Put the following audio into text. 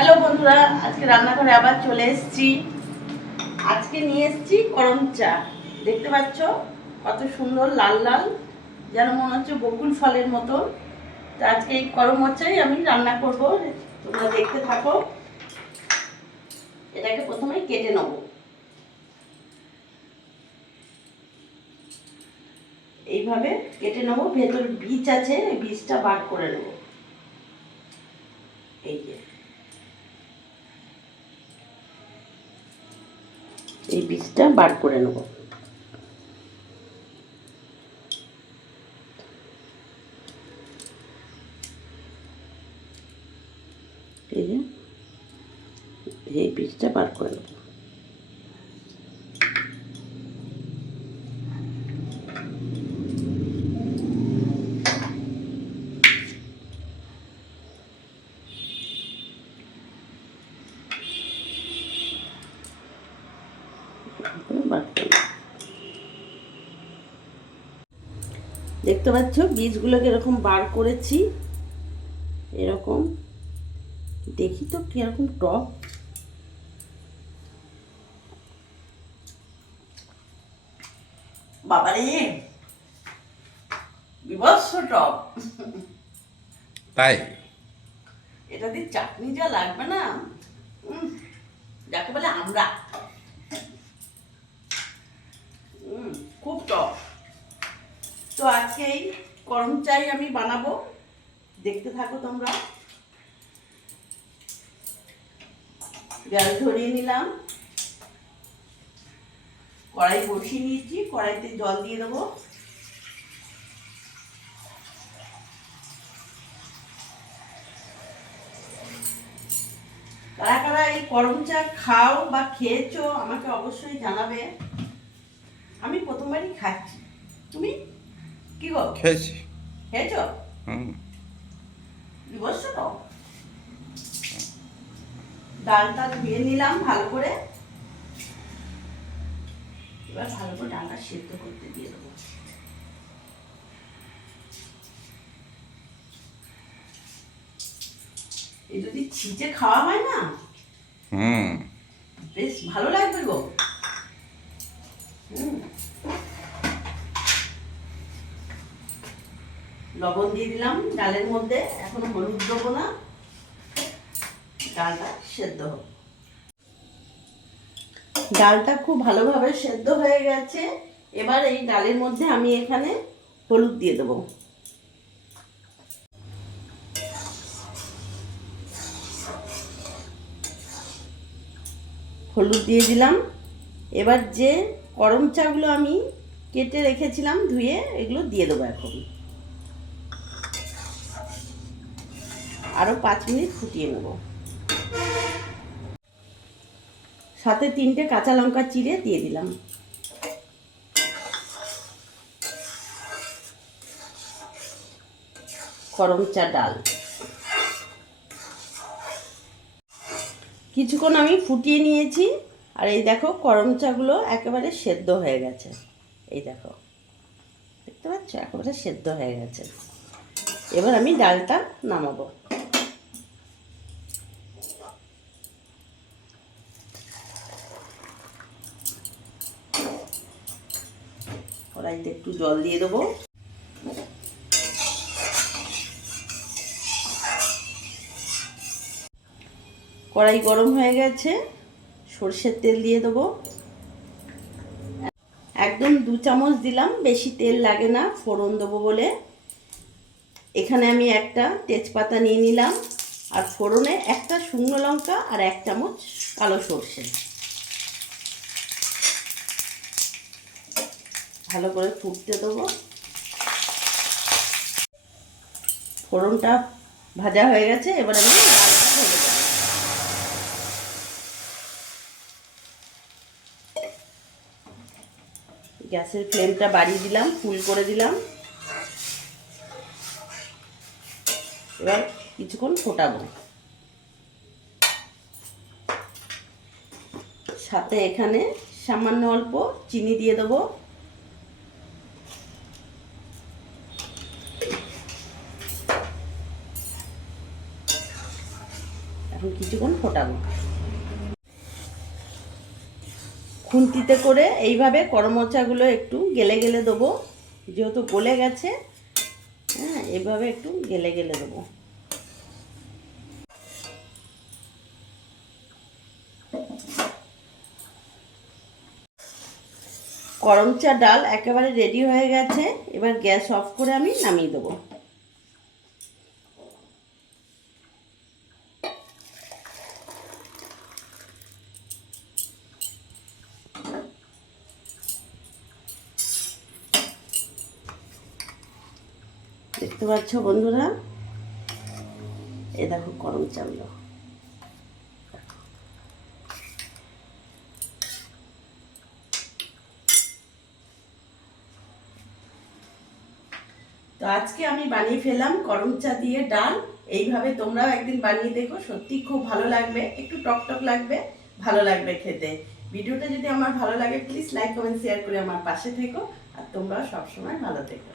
Hello বন্ধুরা, আজকে রান্নাঘরে আবার চলে এসেছি। আজকে নিয়ে এসেছি করম চা। দেখতে পাচ্ছ কত সুন্দর লাল লাল, যেন মনে হচ্ছে বকুল ফলের মতো। তো আজকে এই করম চাই আমি রান্না করব, তোমরা দেখতে থাকো। এটাকে প্রথমে কেটে নেব। এইভাবে কেটে নেব, ভেতর বীজ আছে, এই বীজটা বার করে নেব। এই যে এই বীজটা বার করে নেব। এই যে এই বীজটা বার করে নেব। দেখতে পাচ্ছ বীজগুলোকে এরকম বার করেছি, এরকম। দেখি তো কিরকম টক। বাবারে, বিভৎস টক। তাই এটা দিয়ে চাটনি যা লাগবে না, যাকে বলে আমরা, খুব টক। তো আজকে এই করম চাই আমি বানাবো, দেখতে থাকো তোমরা। গ্যাস ধরিয়ে নিলাম, কড়াই বসিয়ে নিয়েছি, কড়াইতে জল দিয়ে দেবো। কারা কারা এই করম চা খাও বা খেয়েছো আমাকে অবশ্যই জানাবে। আমি প্রথমবারই খাচ্ছি। তুমি কি গো, খেয়েছি। খেয়েছো? বিভৎস টক। ডালটা ধুয়ে নিলাম ভালো করে, এবার ভালো করে ডালটা সেদ্ধ করতে দিয়ে দেবো। এই যদি ছিঁচে খাওয়া হয় না, বেশ ভালো লাগবে গো। লবণ দিয়ে দিলাম ডালের মধ্যে, এখনো হলুদ দেবো না, ডালটা সেদ্ধ হোক। ডালটা খুব ভালোভাবে সেদ্ধ হয়ে গেছে। এবার এই ডালের মধ্যে আমি এখানে হলুদ দিয়ে দেবো। হলুদ দিয়ে দিলাম। এবার যে করম চাগুলো আমি কেটে রেখেছিলাম ধুয়ে, এগুলো দিয়ে দেবো এখন। আরও 5 মিনিট ফুটিয়ে নেব। সাথে 3টে কাঁচা লঙ্কা চিড়ে দিয়ে দিলাম। করম চা ডাল কিছুক্ষণ আমি ফুটিয়ে নিয়েছি। আর এই দেখো করম চাগুলো একেবারে সেদ্ধ হয়ে গেছে। এই দেখো, দেখতে পাচ্ছ একেবারে সেদ্ধ হয়ে গেছে। এবার আমি ডালটা নামাবো। কড়াইতে একটু জল দিয়ে দেবো। কড়াই গরম হয়ে গেছে, সরষের তেল দিয়ে দেবো। একদম 2 চামচ দিলাম, বেশি তেল লাগে না, ফোড়ন দেবো বলে। এখানে আমি একটা তেজপাতা নিয়ে নিলাম, আর ফোড়নে একটা শুকনো লঙ্কা আর 1 চামচ কালো সরষে। ভালো করে ফুটতে দেবো। ফোড়নটা ভাজা হয়ে গেছে, এবার আমি ডালটা ঢেলে দেবো। গ্যাসের ফ্লেমটা বাড়িয়ে দিলাম, ফুল করে দিলাম। এবার কিছুক্ষণ ফোটাবো। সাথে এখানে সামান্য অল্প চিনি দিয়ে দেবো। এখন কিছুক্ষণ ফোটাবো। খুন্তিতে করে এইভাবে করমচাগুলো একটু গেলে গেলে দেবো, যেহেতু গলে গেছে। হ্যাঁ, এইভাবে একটু গেলে গেলে দেবো। করমচা ডাল একেবারে রেডি হয়ে গেছে। এবার গ্যাস অফ করে আমি নামিয়ে দেবো। দেখতে পাচ্ছ বন্ধুরা, এ দেখো করমচাগুলো। তো আজকে আমি বানিয়ে ফেললাম করমচা দিয়ে ডাল। এইভাবে তোমরাও একদিন বানিয়ে দেখো, সত্যি খুব ভালো লাগবে, একটু টক টক লাগবে, ভালো লাগবে খেতে। ভিডিওটা যদি আমার ভালো লাগে প্লিজ লাইক কমেন্ট শেয়ার করে আমার পাশে থেকো। আর তোমরাও সবসময় ভালো থেকো।